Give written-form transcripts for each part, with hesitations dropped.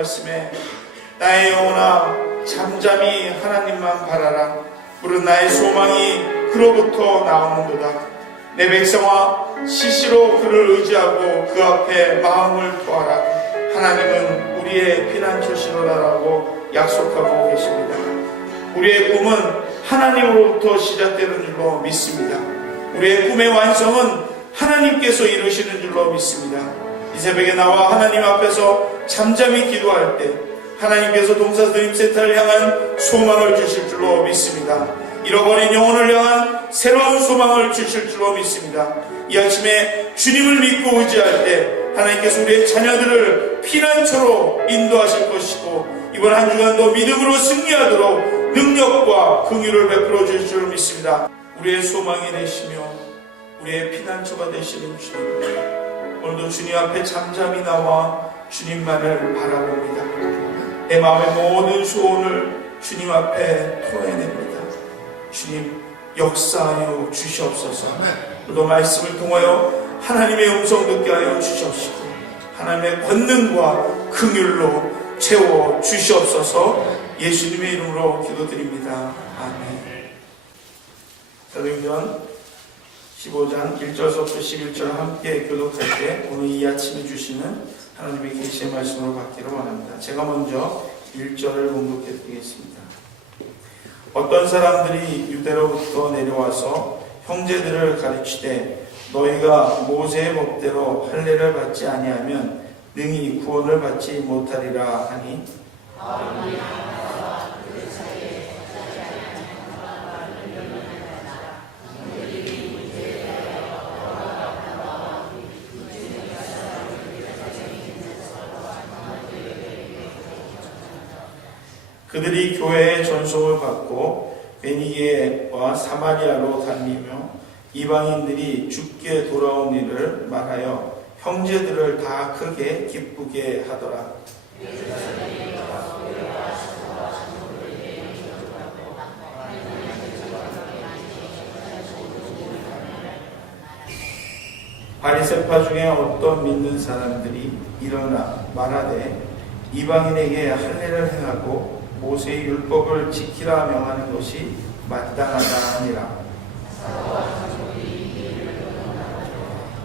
말씀에 나의 영혼아 잠잠히 하나님만 바라라. 물은 나의 소망이 그로부터 나오는도다. 내 백성아 시시로 그를 의지하고 그 앞에 마음을 토하라. 하나님은 우리의 피난처시로라라고 약속하고 계십니다. 우리의 꿈은 하나님으로부터 시작되는 줄로 믿습니다. 우리의 꿈의 완성은 하나님께서 이루시는 줄로 믿습니다. 이 새벽에 나와 하나님 앞에서 잠잠히 기도할 때 하나님께서 동사드림 센터를 향한 소망을 주실 줄로 믿습니다. 잃어버린 영혼을 향한 새로운 소망을 주실 줄로 믿습니다. 이 아침에 주님을 믿고 의지할 때 하나님께서 우리의 자녀들을 피난처로 인도하실 것이고 이번 한 주간도 믿음으로 승리하도록 능력과 긍휼을 베풀어 주실 줄 믿습니다. 우리의 소망이 되시며 우리의 피난처가 되시는 주님, 오늘도 주님 앞에 잠잠히 나와 주님만을 바라봅니다. 내 마음의 모든 소원을 주님 앞에 토해냅니다. 주님 역사하여 주시옵소서. 또 말씀을 통하여 하나님의 음성 듣게 하여 주시옵시고 하나님의 권능과 긍휼로 채워 주시옵소서. 예수님의 이름으로 기도드립니다. 아멘. 사도행전 15장 1절부터 11절 함께 교독할 때 오늘 이 아침에 주시는 하나님의 계시의 말씀으로 받기를 원합니다. 제가 먼저 1절을 봉독해 드리겠습니다. 어떤 사람들이 유대로부터 내려와서 형제들을 가르치되 너희가 모세의 법대로 할례를 받지 아니하면 능히 구원을 받지 못하리라 하니 그들이 교회의 전송을 받고 베니게와 사마리아로 다니며 이방인들이 죽게 돌아온 일을 말하여 형제들을 다 크게 기쁘게 하더라. 바리새파 중에 어떤 믿는 사람들이 일어나 말하되 이방인에게 할례를 행하고 모세의 율법을 지키라 명하는 것이 마땅하다 하니라.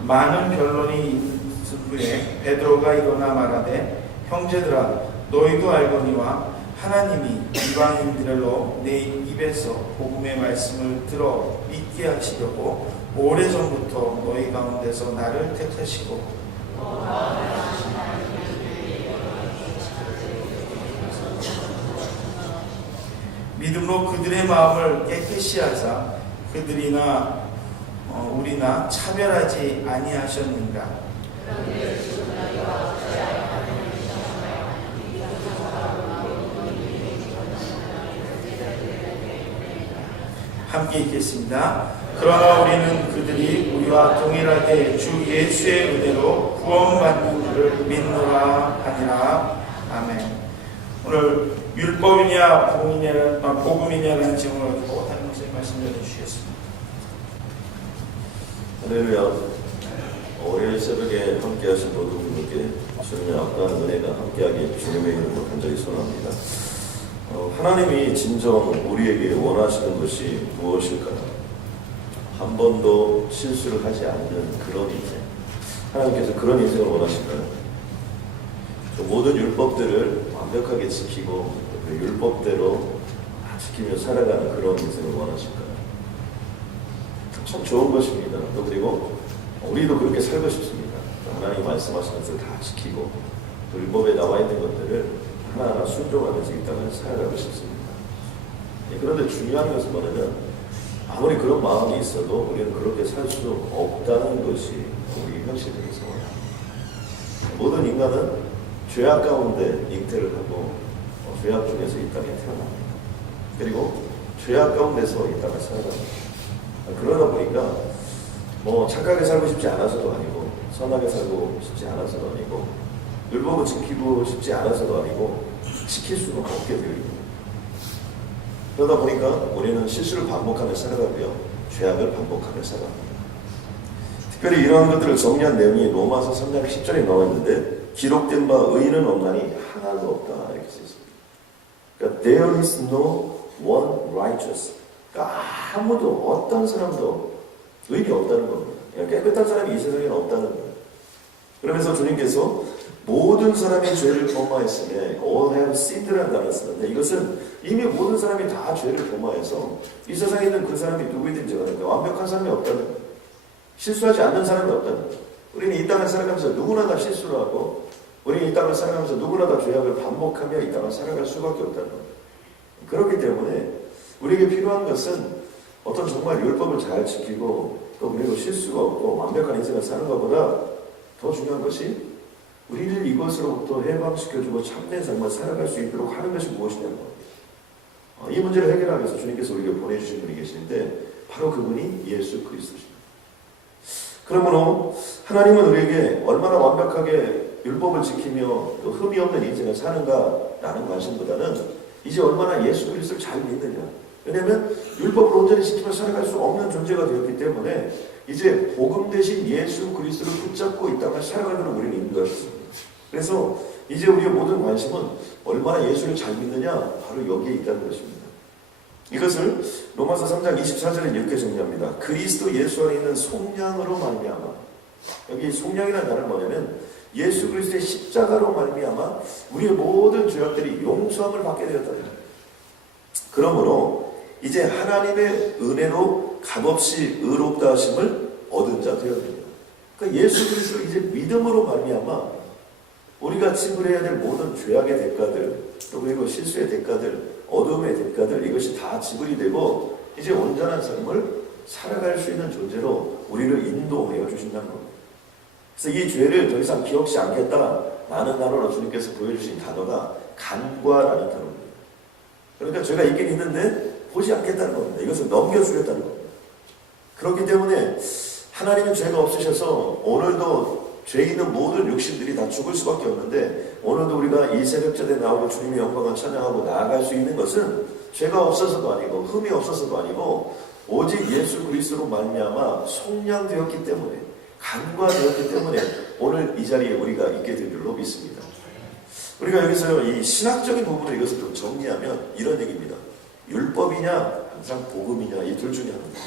많은 변론이 있은 후에 베드로가 일어나 말하되 형제들아 너희도 알거니와 하나님이 이방인들로 내 입에서 복음의 말씀을 들어 믿게 하시려고 오래전부터 너희 가운데서 나를 택하시고 믿음으로 그들의 마음을 깨끗이 하사 그들이나 우리나 차별하지 아니하셨는가. 함께 읽겠습니다. 그러나 우리는 그들이 우리와 동일하게 주 예수의 은혜로 구원받는 줄을 믿노라 하니라. 아멘. 오늘 율법이냐 복음이냐라는 제목을 가지고 다른 목사님 말씀 전해주시겠습니다. 할렐루야. 월요일 새벽에 함께하신 모든 분들께 주님의 아까운 은혜가 함께하기 주님의 이름으로 간절히 소원합니다. 하나님이 진정 우리에게 원하시는 것이 무엇일까요? 한 번도 실수를 하지 않는 그런 인생. 하나님께서 그런 인생을 원하실까요? 모든 율법들을 완벽하게 지키고 그 율법대로 지키며 살아가는 그런 인생을 원하실까요? 참 좋은 것입니다. 또 그리고 우리도 그렇게 살고 싶습니다. 하나님 말씀하시는 것을 다 지키고 또 율법에 나와 있는 것들을 하나하나 순종하면서 이 땅을 살아가고 싶습니다. 그런데 중요한 것은 뭐냐면 아무리 그런 마음이 있어도 우리는 그렇게 살 수 없다는 것이 우리 현실에서 모든 인간은 죄악 가운데 잉태를 하고 죄악 중에서 이 땅에 태어납니다. 그리고 죄악 가운데서 이 땅을 살아갑니다. 그러다 보니까 착하게 살고 싶지 않아서도 아니고 선하게 살고 싶지 않아서도 아니고 율법을 지키고 싶지 않아서도 아니고 지킬 수가 없게 되어 있습니다. 그러다 보니까 우리는 실수를 반복하며 살아가고요. 죄악을 반복하며 살아갑니다. 특별히 이러한 것들을 정리한 내용이 로마서 3장 10절에 나와 있는데 기록된 바 의인은 없나니 하나도 없다 이렇게 써 있습니다. 그러니까 there is no one righteous. 그러니까 아무도 어떤 사람도 의인이 없다는 겁니다. 그러니까 깨끗한 사람이 이 세상에는 없다는 거예요. 그러면서 주님께서 모든 사람이 죄를 범하였으며 all have sinned라는 단어를 쓰는데 이것은 이미 모든 사람이 다 죄를 범하여서 이 세상에 있는 그 사람이 누구이든지 간에 완벽한 사람이 없다는 거예요. 실수하지 않는 사람이 없다는 거예요. 우리는 이 땅을 살아가면서 누구나 다 실수를 하고 우리는 이 땅을 살아가면서 누구나 다 죄악을 반복하며 이 땅을 살아갈 수밖에 없다는 거예요. 그렇기 때문에 우리에게 필요한 것은 어떤 정말 율법을 잘 지키고 또 그리고 실수가 없고 완벽한 인생을 사는 것보다 더 중요한 것이 우리를 이것으로부터 해방시켜주고 참된 삶을 살아갈 수 있도록 하는 것이 무엇이냐는 겁니다. 이 문제를 해결하기 위해서 주님께서 우리에게 보내주신 분이 계시는데 바로 그분이 예수 그리스도십니다. 그러므로 하나님은 우리에게 얼마나 완벽하게 율법을 지키며 또 흠이 없는 인생을 사는가라는 관심보다는 이제 얼마나 예수 그리스도를 잘 믿느냐. 왜냐하면 율법을 온전히 지키며 살아갈 수 없는 존재가 되었기 때문에 이제 복음 대신 예수 그리스도를 붙잡고 이 땅을 살아가도록 우리는 인도하셨습니다. 그래서 이제 우리의 모든 관심은 얼마나 예수를 잘 믿느냐 바로 여기에 있다는 것입니다. 이것을 로마서 3장 24절에 이렇게 정리합니다. 그리스도 예수 안에 있는 속량으로 말미암아. 여기 속량이라는 단어는 뭐냐면 예수 그리스도의 십자가로 말미암아 우리의 모든 죄악들이 용서함을 받게 되었다는 거예요. 그러므로 이제 하나님의 은혜로 값없이 의롭다 하심을 얻은 자 되어야 됩니다. 그러니까 예수 그리스도를 이제 믿음으로 말미암아 우리가 지불해야 될 모든 죄악의 대가들 또 그리고 실수의 대가들 어둠의 대가들 이것이 다 지불이 되고 이제 온전한 삶을 살아갈 수 있는 존재로 우리를 인도하여 주신다는 겁니다. 그래서 이 죄를 더 이상 기억지 않겠다 라는 단어로 주님께서 보여주신 단어가 간과라는 단어입니다. 그러니까 죄가 있긴 있는데 보지 않겠다는 겁니다. 이것을 넘겨주겠다는 겁니다. 그렇기 때문에 하나님은 죄가 없으셔서 오늘도 죄 있는 모든 육신들이 다 죽을 수밖에 없는데 오늘도 우리가 이 새벽전에 나오고 주님의 영광을 찬양하고 나아갈 수 있는 것은 죄가 없어서도 아니고 흠이 없어서도 아니고 오직 예수 그리스도로 말미암아 속량되었기 때문에 간과되었기 때문에 오늘 이 자리에 우리가 있게 된 줄로 믿습니다. 우리가 여기서 이 신학적인 부분을 이것을 좀 정리하면 이런 얘기입니다. 율법이냐 항상 복음이냐 이 둘 중에 하나입니다.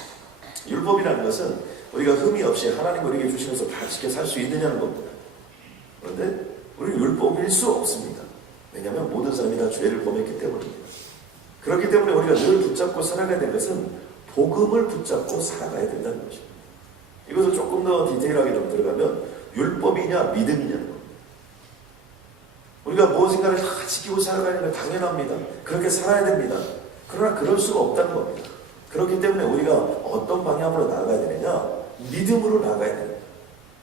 율법이라는 것은 우리가 흠이 없이 하나님 우리에게 주시면서 다 지켜 살 수 있느냐는 겁니다. 그런데 우리는 율법일 수 없습니다. 왜냐하면 모든 사람이 다 죄를 범했기 때문입니다. 그렇기 때문에 우리가 늘 붙잡고 살아가야 되는 것은 복음을 붙잡고 살아가야 된다는 것입니다. 이것을 조금 더 디테일하게 좀 들어가면 율법이냐 믿음이냐는 겁니다. 우리가 무엇인가를 다 지키고 살아가는 건 당연합니다. 그렇게 살아야 됩니다. 그러나 그럴 수가 없다는 겁니다. 그렇기 때문에 우리가 어떤 방향으로 나아가야 되느냐? 믿음으로 나아가야 됩니다.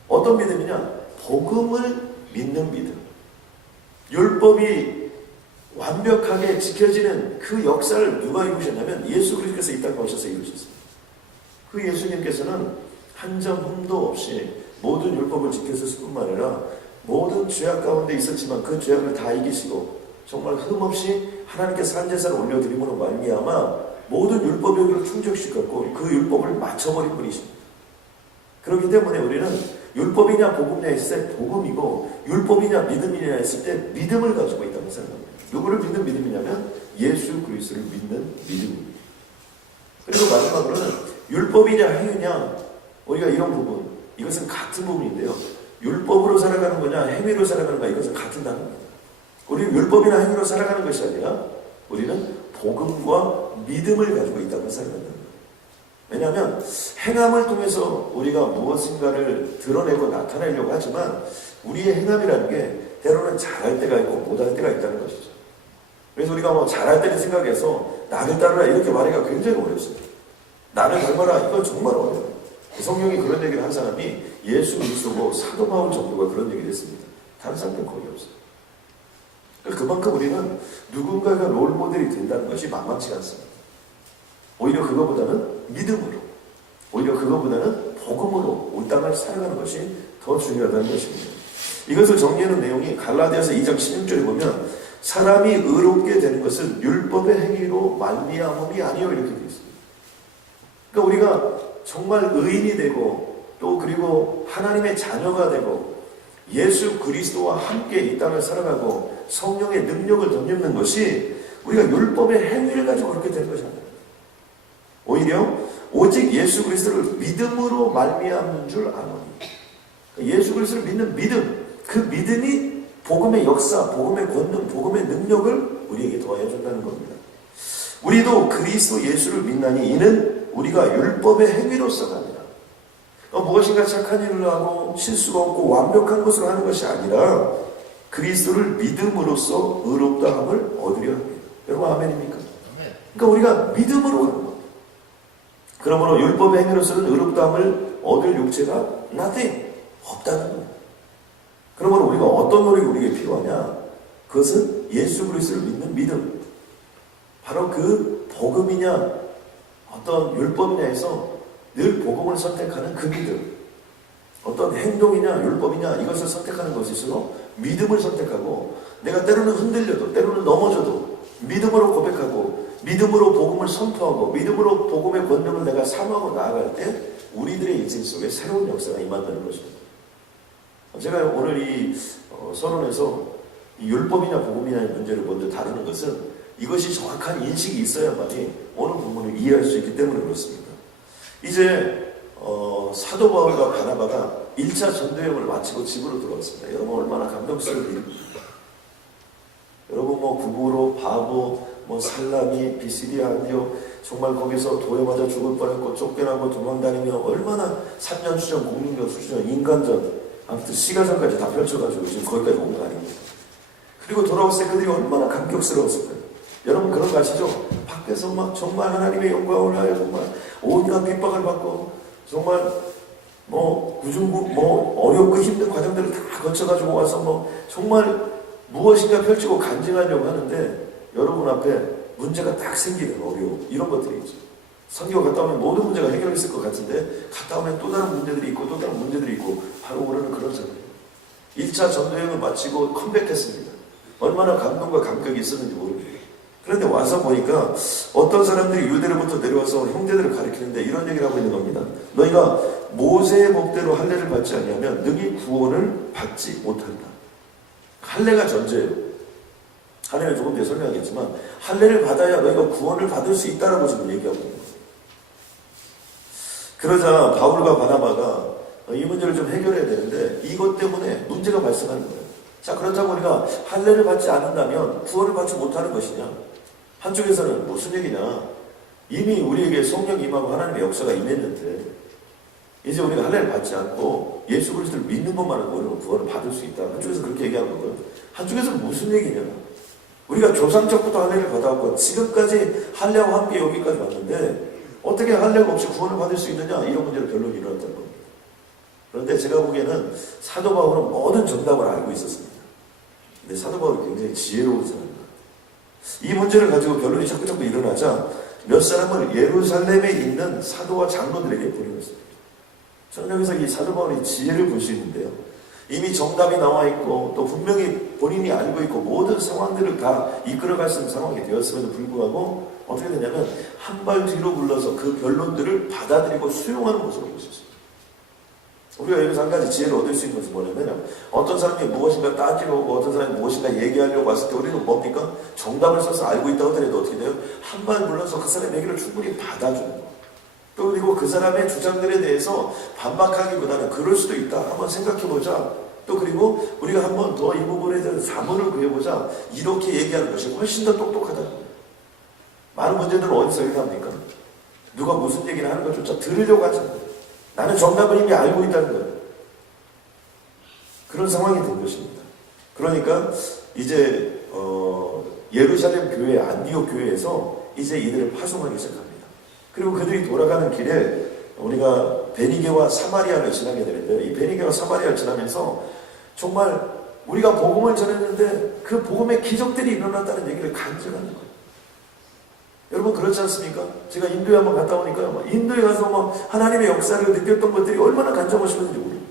어떤 믿음이냐? 복음을 믿는 믿음. 율법이 완벽하게 지켜지는 그 역사를 누가 이루셨냐면 예수 그리스도께서 이 땅에 오셔서 이루셨습니다. 그 예수님께서는 한 점 흠도 없이 모든 율법을 지켰을 뿐만 아니라 모든 죄악 가운데 있었지만 그 죄악을 다 이기시고 정말 흠없이 하나님께 산제사를 올려드림으로 말미암아 모든 율법의 의를 충족시켰고 그 율법을 맞춰버린 분이십니다. 그렇기 때문에 우리는 율법이냐 복음이냐 했을 때 복음이고 율법이냐 믿음이냐 했을 때 믿음을 가지고 있다고 생각합니다. 누구를 믿는 믿음이냐면 예수 그리스도를 믿는 믿음입니다. 그리고 마지막으로는 율법이냐 행위냐 우리가 이런 부분 이것은 같은 부분인데요. 율법으로 살아가는 거냐 행위로 살아가는 거냐 이것은 같은 단어입니다. 우리는 율법이나 행위로 살아가는 것이 아니라 우리는 복음과 믿음을 가지고 있다고 생각합니다. 왜냐하면 행함을 통해서 우리가 무엇인가를 드러내고 나타내려고 하지만 우리의 행함이라는 게 때로는 잘할 때가 있고 못할 때가 있다는 것이죠. 그래서 우리가 뭐 잘할 때는 생각해서 나를 따르라 이렇게 말하기가 굉장히 어렵습니다. 나를 닮아라 이건 정말 어려워요. 성경이 그런 얘기를 한 사람이 예수 그리스도고 사도 바울 정도가 그런 얘기를 했습니다. 다른 사람들은 거의 없어요. 그만큼 우리는 누군가가 롤모델이 된다는 것이 만만치가 않습니다. 오히려 그거보다는 믿음으로, 오히려 그거보다는 복음으로 온 땅을 살아가는 것이 더 중요하다는 것입니다. 이것을 정리하는 내용이 갈라디아서 2장 16절에 보면 사람이 의롭게 되는 것은 율법의 행위로 말미암음이 아니요 이렇게 되어 있습니다. 그러니까 우리가 정말 의인이 되고 또 또 그리고 하나님의 자녀가 되고 예수 그리스도와 함께 이 땅을 살아가고 성령의 능력을 덧입는 것이 우리가 율법의 행위를 가지고 그렇게 된 것이 아니에요. 오히려 오직 예수 그리스도를 믿음으로 말미암는 줄 아노니. 예수 그리스도를 믿는 믿음, 그 믿음이 복음의 역사, 복음의 권능, 복음의 능력을 우리에게 더하여 준다는 겁니다. 우리도 그리스도 예수를 믿나니 이는 우리가 율법의 행위로서가 아니라 무엇인가 착한 일을 하고 실수가 없고 완벽한 것으로 하는 것이 아니라 그리스도를 믿음으로써 의롭다함을 얻으려 합니다. 여러분 아멘입니까? 그러니까 우리가 믿음으로 가는 겁니다. 그러므로 율법의 행위로서는 의롭다함을 얻을 육체가 nothing, 없다는 거예요. 그러므로 우리가 어떤 노력이 우리에게 필요하냐? 그것은 예수 그리스도를 믿는 믿음. 바로 그 복음이냐 어떤 율법이냐에서 늘 복음을 선택하는 그 믿음. 어떤 행동이냐 율법이냐 이것을 선택하는 것일수록 믿음을 선택하고 내가 때로는 흔들려도 때로는 넘어져도 믿음으로 고백하고 믿음으로 복음을 선포하고 믿음으로 복음의 권능을 내가 사모하고 나아갈 때 우리들의 인생 속에 새로운 역사가 임한다는 것입니다. 제가 오늘 이 서론에서 이 율법이냐 복음이냐의 문제를 먼저 다루는 것은 이것이 정확한 인식이 있어야만이 오늘 본문을 이해할 수 있기 때문에 그렇습니다. 이제 사도 바울과 바나바가 1차 전도여행을 마치고 집으로 돌아왔습니다. 여러분 얼마나 감동스러운 일입니까? 여러분 구구로 바보 살라미 비시디아 안디오 정말 거기서 도에 맞아 죽을 뻔했고 쫓겨나고 도망다니며 얼마나 3년 수전 공민교 수전 인간전 아무튼 시가전까지 다 펼쳐가지고 지금 거기까지 온 거 아닙니까? 그리고 돌아왔을 때 그들이 얼마나 감격스러웠을까요? 여러분 그런 거 아시죠? 밖에서 정말 하나님의 영광을 위하여 정말 온갖 핍박을 받고 정말 구중구 어렵고 힘든 과정들을 다 거쳐가지고 와서 정말 무엇인가 펼치고 간증하려고 하는데 여러분 앞에 문제가 딱 생기는 어려움 이런 것들이 있죠. 선교 갔다 오면 모든 문제가 해결했을 것 같은데 갔다 오면 또 다른 문제들이 있고 또 다른 문제들이 있고 바로 우리는 그런 사람이에요. 1차 전도여행을 마치고 컴백했습니다. 얼마나 감동과 감격이 있었는지 모릅니다. 그런데 와서 보니까 어떤 사람들이 유대로부터 내려와서 형제들을 가리키는데 이런 얘기를 하고 있는 겁니다. 너희가 모세의 법대로 할례를 받지 않으면 능히 구원을 받지 못한다. 할례가 전제예요. 할례를 조금 뒤에 설명하겠지만 할례를 받아야 너희가 구원을 받을 수 있다라고 지금 얘기하고 있는 거예요. 그러자 바울과 바나바가 이 문제를 좀 해결해야 되는데 이것 때문에 문제가 발생하는 거예요. 자, 그렇다고 우리가 할례를 받지 않는다면 구원을 받지 못하는 것이냐? 한쪽에서는 무슨 얘기냐? 이미 우리에게 성령 임하고 하나님의 역사가 임했는데 이제 우리가 할례를 받지 않고 예수 그리스도를 믿는 것만으로 우리는 구원을 받을 수 있다. 한쪽에서 그렇게 얘기하는 거고요. 한쪽에서는 무슨 얘기냐? 우리가 조상적부터 할례를 받아왔고 지금까지 할례와 함께 여기까지 왔는데 어떻게 할례가 없이 구원을 받을 수 있느냐? 이런 문제로 결론이 일어났다는 겁니다. 그런데 제가 보기에는 사도 바울은 모든 정답을 알고 있었습니다. 근데 사도 바울이 굉장히 지혜로운 사람입니다. 이 문제를 가지고 결론이 자꾸 일어나자 몇 사람을 예루살렘에 있는 사도와 장로들에게 보내었습니다. 저는 여기서 이 사도 바울의 지혜를 볼 수 있는데요. 이미 정답이 나와 있고 또 분명히 본인이 알고 있고 모든 상황들을 다 이끌어갈 수 있는 상황이 되었음에도 불구하고 어떻게 되냐면 한 발 뒤로 물러서 그 변론들을 받아들이고 수용하는 모습을 볼 수 있습니다. 우리가 여기서 한 가지 지혜를 얻을 수 있는 것은 뭐냐면 어떤 사람이 무엇인가 따지러 오고 어떤 사람이 무엇인가 얘기하려고 왔을 때 우리는 뭡니까? 정답을 써서 알고 있다고 하더라도 어떻게 돼요? 한 발 물러서 그 사람의 얘기를 충분히 받아주는 거. 또 그리고 그 사람의 주장들에 대해서 반박하기보다는 그럴 수도 있다. 한번 생각해보자. 또 그리고 우리가 한번 더 이 부분에 대해서 자문을 구해보자. 이렇게 얘기하는 것이 훨씬 더 똑똑하다는 거예요. 많은 문제들은 어디서 일어납니까? 누가 무슨 얘기를 하는 것조차 들으려고 하지 않아요. 나는 정답을 이미 알고 있다는 거예요. 그런 상황이 된 것입니다. 그러니까 이제 예루살렘 교회, 안디옥 교회에서 이제 이들을 파송하기 시작합니다. 그리고 그들이 돌아가는 길에 우리가 베니게와 사마리아를 지나게 되는데 이 베니게와 사마리아를 지나면서 정말 우리가 복음을 전했는데 그 복음의 기적들이 일어났다는 얘기를 간증하는 거예요. 여러분 그렇지 않습니까? 제가 인도에 한번 갔다 오니까 인도에 가서 하나님의 역사를 느꼈던 것들이 얼마나 간절하셨는지 모르겠어요.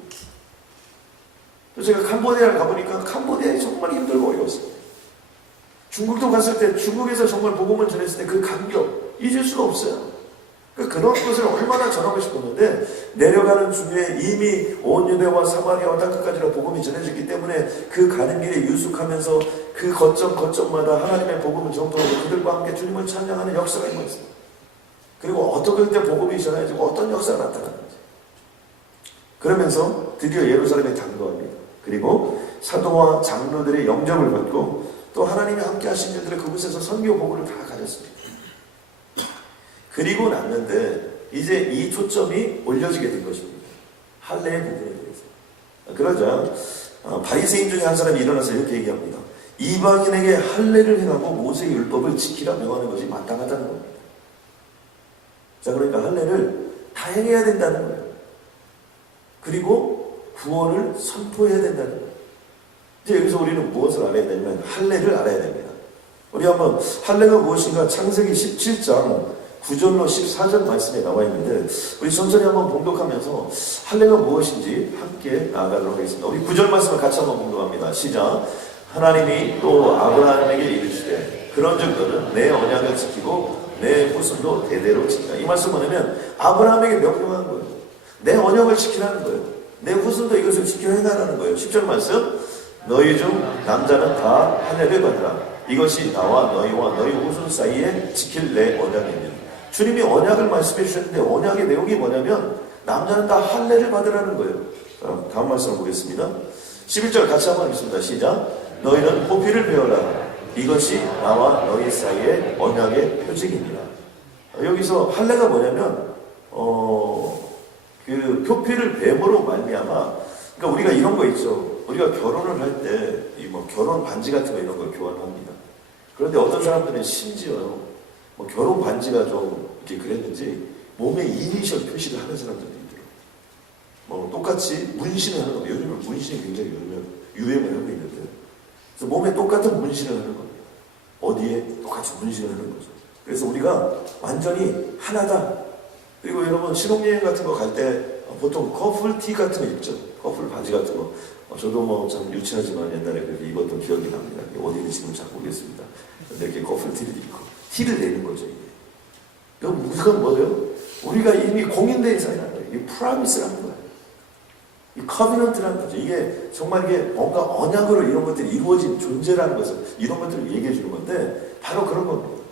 또 제가 캄보디아를 가보니까 캄보디아에 정말 힘들고 어려웠어요. 중국도 갔을 때 중국에서 정말 복음을 전했을 때 그 감격 잊을 수가 없어요. 그런 것을 얼마나 전하고 싶었는데 내려가는 중에 이미 온 유대와 사마리아와 땅끝까지로 복음이 전해졌기 때문에 그 가는 길에 유숙하면서 그 거점마다 하나님의 복음을 전도하고 그들과 함께 주님을 찬양하는 역사가 임했어요. 그리고 어떻게 그때 복음이 전해지고 어떤 역사가 나타나는지. 그러면서 드디어 예루살렘에 당도합니다. 그리고 사도와 장로들의 영접을 받고 또 하나님이 함께 하신 일들을 그곳에서 선교 복음을 다 가졌습니다. 그리고 났는데 이제 이 초점이 올려지게 된 것입니다. 할례의 부분에 대해서. 그러자 바리새인 중에 한 사람이 일어나서 이렇게 얘기합니다. 이방인에게 할례를 행하고 모세의 율법을 지키라 명하는 것이 마땅하다는 겁니다. 자, 그러니까 할례를 다 행해야 된다는 거예요. 그리고 구원을 선포해야 된다는 거예요. 이제 여기서 우리는 무엇을 알아야 되냐면 할례를 알아야 됩니다. 우리 한번 할례가 무엇인가 창세기 17장 9절로 14절 말씀에 나와 있는데 우리 천천히 한번 봉독하면서 할례가 무엇인지 함께 나아가도록 하겠습니다. 우리 9절 말씀을 같이 한번 봉독합니다. 시작. 하나님이 또 아브라함에게 이르시되 그런즉 너는 내 언약을 지키고 내 후손도 대대로 지키라. 이 말씀 뭐냐면 아브라함에게 명령한 거예요. 내 언약을 지키라는 거예요. 내 후손도 이것을 지켜 행하라는 거예요. 10절 말씀. 너희 중 남자는 다 할례를 받으라. 이것이 나와 너희와 너희 후손 사이에 지킬 내 언약이니라. 주님이 언약을 말씀해 주셨는데 언약의 내용이 뭐냐면 남자는 다 할례를 받으라는 거예요. 다음 말씀을 보겠습니다. 11절 같이 한번 읽습니다. 시작. 너희는 호피를 베어라. 이것이 나와 너희 사이의 언약의 표징이니라. 여기서 할례가 뭐냐면 그 표피를 뱀으로 말미암아. 그러니까 우리가 이런 거 있죠. 우리가 결혼을 할 때 뭐 결혼 반지 같은 거 이런 걸 교환합니다. 그런데 어떤 사람들은 심지어 뭐 결혼 반지가 좀 이렇게 그랬는지 몸에 이니셜 표시를 하는 사람들도 있더라고요. 뭐 똑같이 문신을 하는 겁니다. 요즘은 문신이 굉장히 유행을 하고 있는데 그래서 몸에 똑같은 문신을 하는 겁니다. 어디에 똑같이 문신을 하는 거죠. 그래서 우리가 완전히 하나다. 그리고 여러분 신혼여행 같은 거 갈 때 보통 커플티 같은 거 입죠. 커플 바지 같은 거. 저도 뭐 참 유치하지만 옛날에 그렇게 입었던 기억이 납니다. 어디는 지금 잘 모르겠습니다. 근데 이렇게 커플티를 입고 티를 내는 거죠. 이게. 이건 뭐예요? 우리가 이미 공인된 사이라는 거예요. 이 프라미스라는 거예요. 이 커비넌트라는 거죠. 이게 정말 이게 뭔가 언약으로 이런 것들이 이루어진 존재라는 것을 이런 것들을 얘기해 주는 건데 바로 그런 겁니다.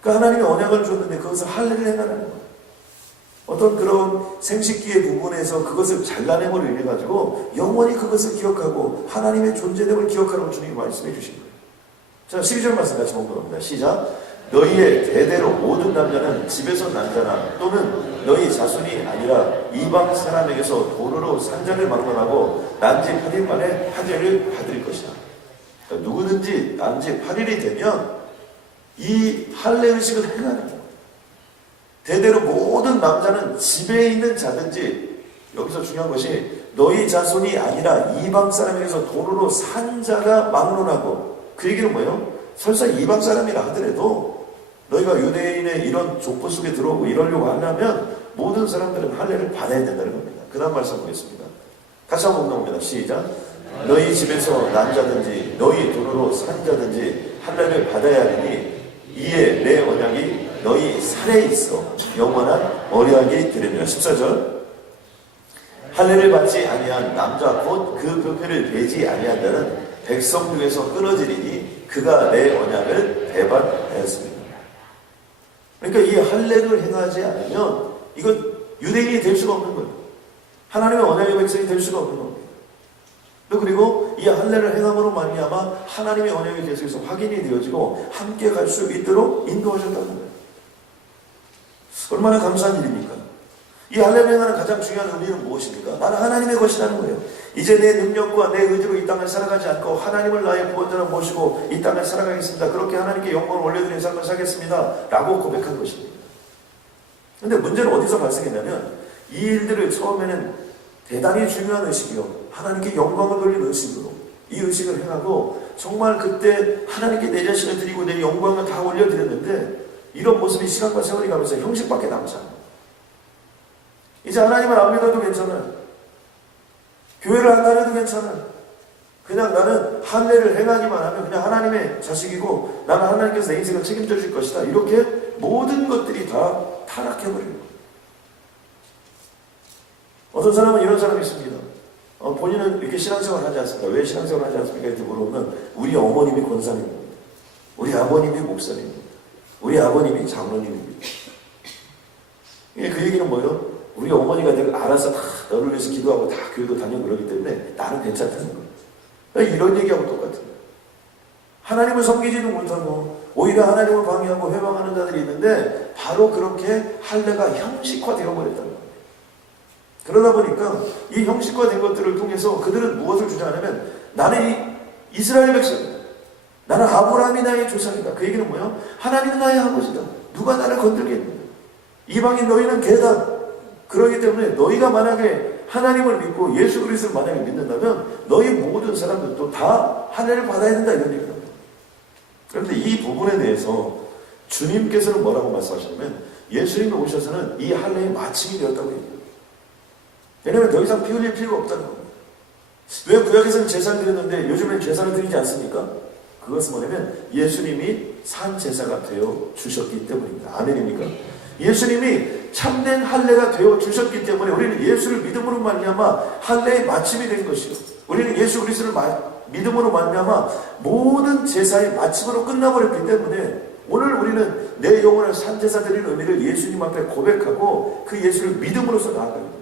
그러니까 하나님이 언약을 줬는데 그것을 할례를 해나가는 거예요. 어떤 그런 생식기의 부분에서 그것을 잘라내므로 인해 가지고 영원히 그것을 기억하고 하나님의 존재됨을 기억하라고 주님이 말씀해 주신 거예요. 자, 12절 말씀 같이 봉독합니다. 시작. 너희의 대대로 모든 남자는 집에서 난 자나 또는 너희 자손이 아니라 이방 사람에게서 도로로 산자를 막론하고 난지 8일 만에 하죄를 받을 것이다. 그러니까 누구든지 난지 8일이 되면 이 할례 의식을 행하는 거예요. 대대로 모든 남자는 집에 있는 자든지 여기서 중요한 것이 너희 자손이 아니라 이방 사람에게서 도로로 산 자가 막론하고 그 얘기는 뭐예요? 설사 이방 사람이라 하더라도 너희가 유대인의 이런 족보 속에 들어오고 이러려고 하려면 모든 사람들은 할례를 받아야 된다는 겁니다. 그 다음 말씀 보겠습니다. 같이 한번 봉독합니다. 시작. 너희 집에서 난 자든지 너희 도로로 산 자든지 할례를 받아야 하리니 이에 내 언약이 너희 살에 있어 영원한 언약이 되리라. 14절. 할례를 받지 아니한 남자 곧 그 표표를 베지 아니한 자는 백성 중에서 끊어지리니 그가 내 언약을 배반하였습니다. 그러니까 이 할례를 행하지 않으면 이건 유대인이 될 수가 없는 거예요. 하나님의 언약의 백성이 될 수가 없는 겁니다. 그리고 이 할례를 행함으로 말미암아 하나님의 언약이 계속해서 확인이 되어지고 함께 갈 수 있도록 인도하셨다는 거예요. 얼마나 감사한 일입니까? 이 할례를 행하는 가장 중요한 의미는 무엇입니까? 나는 하나님의 것이라는 거예요. 이제 내 능력과 내 의지로 이 땅을 살아가지 않고 하나님을 나의 구원자로 모시고 이 땅을 살아가겠습니다. 그렇게 하나님께 영광을 올려드리는 삶을 살겠습니다. 라고 고백한 것입니다. 그런데 문제는 어디서 발생했냐면 이 일들을 처음에는 대단히 중요한 의식이요. 하나님께 영광을 돌리는 의식으로 이 의식을 행하고 정말 그때 하나님께 내 자신을 드리고 내 영광을 다 올려드렸는데 이런 모습이 시간과 세월이 가면서 형식밖에 남지 않아요. 이제 하나님을 안 믿어도 괜찮아요. 교회를 안 다녀도 괜찮아요. 그냥 나는 할례를 행하기만 하면 그냥 하나님의 자식이고 나는 하나님께서 내 인생을 책임져 줄 것이다. 이렇게 모든 것들이 다 타락해버리는 거예요. 어떤 사람은 이런 사람이 있습니다. 본인은 이렇게 신앙생활 하지 않습니까? 왜 신앙생활 하지 않습니까? 이렇게 물어보면 우리 어머님이 권사님입니다. 우리 아버님이 목사님입니다. 우리 아버님이 장로님입니다. 그 얘기는 뭐예요? 우리 어머니가 내가 알아서 다 너를 위해서 기도하고 다 교회도 다니고 그러기 때문에 나는 괜찮다는 거예요. 이런 얘기하고 똑같은 거예요. 하나님을 섬기지도 못하고 오히려 하나님을 방해하고 회방하는 자들이 있는데 바로 그렇게 할례가 형식화되어 버렸다는 거예요. 그러다 보니까 이 형식화된 것들을 통해서 그들은 무엇을 주장하냐면 나는 이스라엘 백성이다. 나는 아브라함이 나의 조상이다. 그 얘기는 뭐예요? 하나님은 나의 아버지다. 누가 나를 건들겠느냐. 이방인 너희는 개다. 그러기 때문에 너희가 만약에 하나님을 믿고 예수 그리스도를 만약에 믿는다면 너희 모든 사람들도 다 하늘을 받아야 된다 이런 얘기를 합니다. 그런데 이 부분에 대해서 주님께서는 뭐라고 말씀하셨냐면 예수님이 오셔서는 이 할례의 마침이 되었다고 얘기해요. 왜냐하면 더 이상 피 흘릴 필요가 없다는 겁니다. 왜 구약에서는 제사를 드렸는데 요즘엔 제사를 드리지 않습니까? 그것은 뭐냐면 예수님이 산 제사가 되어 주셨기 때문입니다. 아멘입니까? 예수님이 참된 할례가 되어 주셨기 때문에 우리는 예수를 믿음으로 말미암아 할례의 마침이 된 것이요. 우리는 예수 그리스도를 믿음으로 말미암아 모든 제사의 마침으로 끝나버렸기 때문에 오늘 우리는 내 영혼을 산 제사 드리는 의미를 예수님 앞에 고백하고 그 예수를 믿음으로써 나아가는 거죠.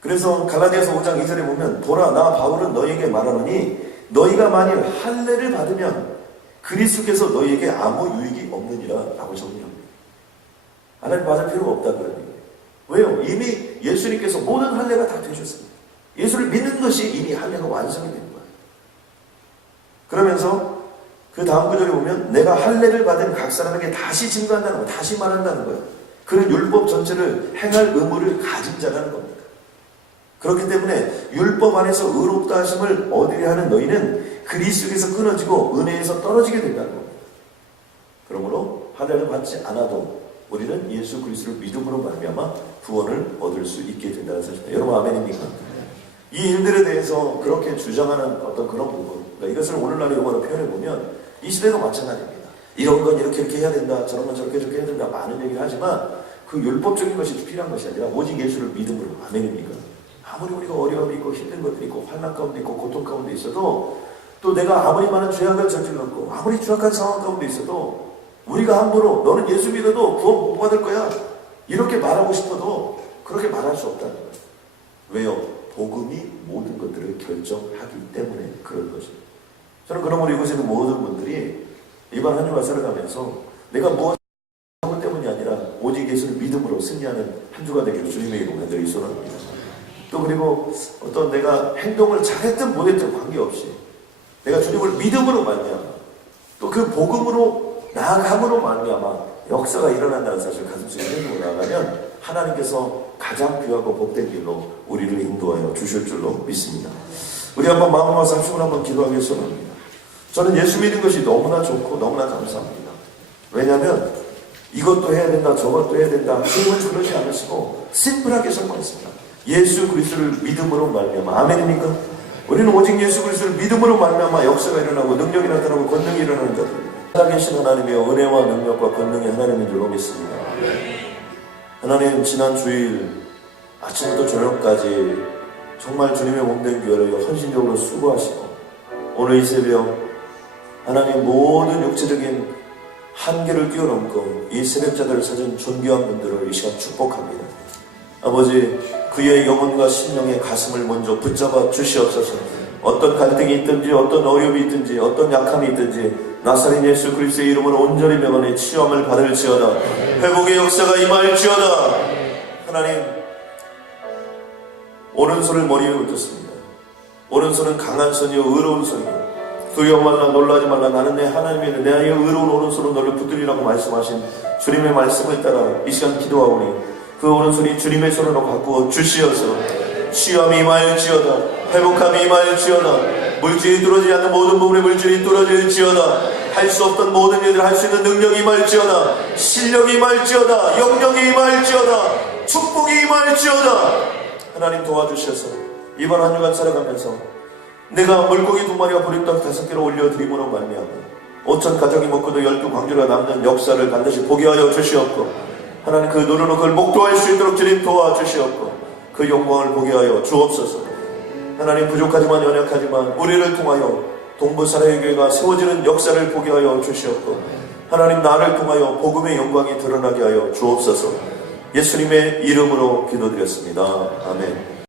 그래서 갈라디아서 5장 2절에 보면 보라 나 바울은 너희에게 말하노니 너희가 만일 할례를 받으면 그리스도께서 너희에게 아무 유익이 없느니라 라고 정리합니다. 하나님 받을 필요가 없다 그런 얘기예요. 왜요? 이미 예수님께서 모든 할례가 다 되셨습니다. 예수를 믿는 것이 이미 할례가 완성이 된 거예요. 그러면서 그 다음 구절에 보면 내가 할례를 받은 각 사람에게 다시 증거한다는 거예요. 다시 말한다는 거예요. 그는 율법 전체를 행할 의무를 가진 자라는 겁니다. 그렇기 때문에 율법 안에서 의롭다 하심을 얻으려 하는 너희는 그리스도에서 끊어지고 은혜에서 떨어지게 된다는 겁니다. 그러므로 할례를 받지 않아도 우리는 예수 그리스도를 믿음으로 말미암아 구원을 얻을 수 있게 된다는 사실입니다. 여러분 아멘입니까? 이 일들에 대해서 그렇게 주장하는 어떤 그런 부분, 그러니까 이것을 오늘날의 용어로 표현해 보면 이 시대도 마찬가지입니다. 이런 건 이렇게 해야 된다, 저런 건 저렇게 해야 된다 많은 얘기를 하지만 그 율법적인 것이 필요한 것이 아니라 오직 예수를 믿음으로 아멘입니까? 아무리 우리가 어려움이 있고 힘든 것들이 있고 환난 가운데 있고 고통 가운데 있어도 또 내가 아무리 많은 죄악을 저질렀고 아무리 추악한 상황 가운데 있어도 우리가 함부로 너는 예수 믿어도 구원 못 받을 거야 이렇게 말하고 싶어도 그렇게 말할 수 없다는 거예요. 왜요? 복음이 모든 것들을 결정하기 때문에 그런 거죠. 저는 그러므로 이곳에 있는 모든 분들이 이번 한 주간 살아가면서 내가 무엇 하고 때문이 아니라 오직 예수를 믿음으로 승리하는 한 주가 되기를 주님의 이름으로 간절히 소원합니다. 또 그리고 어떤 내가 행동을 잘했든 못했든 관계없이 내가 주님을 믿음으로 말미암아 또 그 복음으로 나아감으로 말미암아 역사가 일어난다는 사실을 가슴속에 생각하고 나아가면 하나님께서 가장 귀하고 복된 길로 우리를 인도하여 주실 줄로 믿습니다. 우리 한번 마음 모아서 합심을 한번 기도하겠습니다. 저는 예수 믿는 것이 너무나 좋고 너무나 감사합니다. 왜냐하면 이것도 해야 된다 저것도 해야 된다 주님은 그러지 않으시고 심플하게 설명했습니다. 예수 그리스도를 믿음으로 말미암아 아멘입니까? 우리는 오직 예수 그리스도를 믿음으로 말미암아 역사가 일어나고 능력이 나타나고 권능이 일어나는 자들입니다. 살아계신 하나님의 은혜와 능력과 권능이 하나님인 줄로 믿습니다. 하나님 지난 주일 아침부터 저녁까지 정말 주님의 몸된 교회를 헌신적으로 수고하시고 오늘 이 새벽 하나님 모든 육체적인 한계를 뛰어넘고 이 새벽자들을 찾은 존귀한 분들을 이 시간 축복합니다. 아버지 그의 영혼과 심령의 가슴을 먼저 붙잡아 주시옵소서. 어떤 갈등이 있든지 어떤 어려움이 있든지 어떤 약함이 있든지 나사렛 예수 그리스도의 이름으로 온전히 명하니 치유함을 받을지어다. 회복의 역사가 임할지어다. 하나님 오른손을 머리에 얹었습니다. 오른손은 강한 손이요 의로운 손이요 두려워 말라 놀라지 말라 나는 내 하나님의 내 아이의 의로운 오른손으로 너를 붙들리라고 말씀하신 주님의 말씀을 따라 이 시간 기도하오니 그 오른손이 주님의 손으로 바꾸어 주시어서 치유함이 임하일지어다. 회복함이 임하일지어다. 물질이 뚫어지지 않는 모든 부분의 물질이 뚫어질지어다. 할 수 없던 모든 일을 할 수 있는 능력이 임할지어다. 실력이 임할지어다. 영령이 임할지어다. 축복이 임할지어다. 하나님 도와주셔서 이번 한 주간 살아가면서 내가 물고기 2마리와 보리떡 5개를 올려드림으로 말미암아 5천 가정이 먹고도 12광주가 남는 역사를 반드시 보게 하여 주시옵고, 하나님 그 눈으로 그걸 목도할 수 있도록 주님 도와주시옵고, 그 영광을 보게 하여 주옵소서. 하나님 부족하지만 연약하지만 우리를 통하여 동부사랑의 교회가 세워지는 역사를 보게 하여 주시옵고, 하나님 나를 통하여 복음의 영광이 드러나게 하여 주옵소서. 예수님의 이름으로 기도드렸습니다. 아멘.